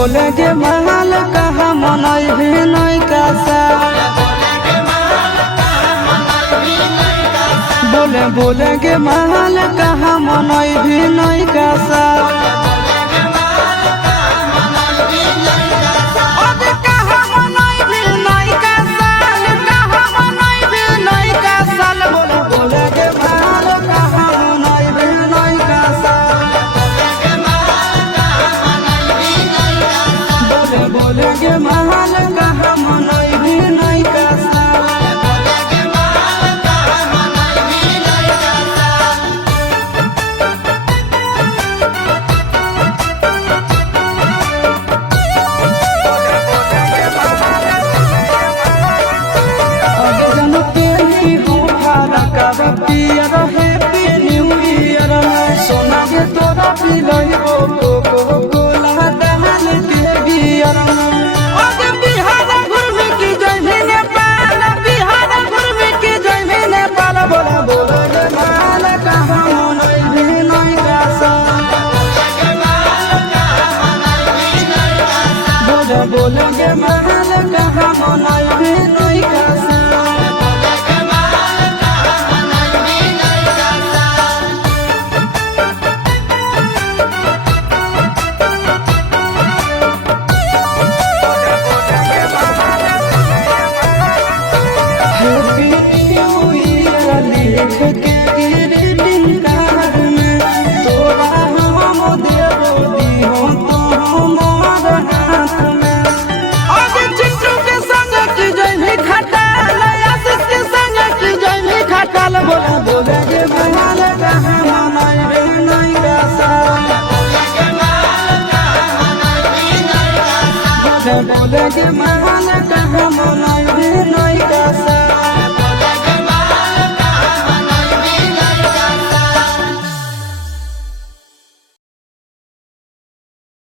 बोले के महल कहा मनई भी नहीं कासा बोले के महल कहा मनई भी नहीं कासा बोले के महल कहा मनई भी नहीं कासा पियर हैप्पी न्यू ईयर सोना के तोरा पिलई हो गोला दहल के गियर बिहार घूमे की जइबे नेपाल बिहार घूमे की जइबे नेपाल बोला बोले के महल कहा मनई भी नहीं कासा बोले के महल कहा मनई भी नहीं कासा बोले के महल कहा मनई भी नहीं कासा बोले के महल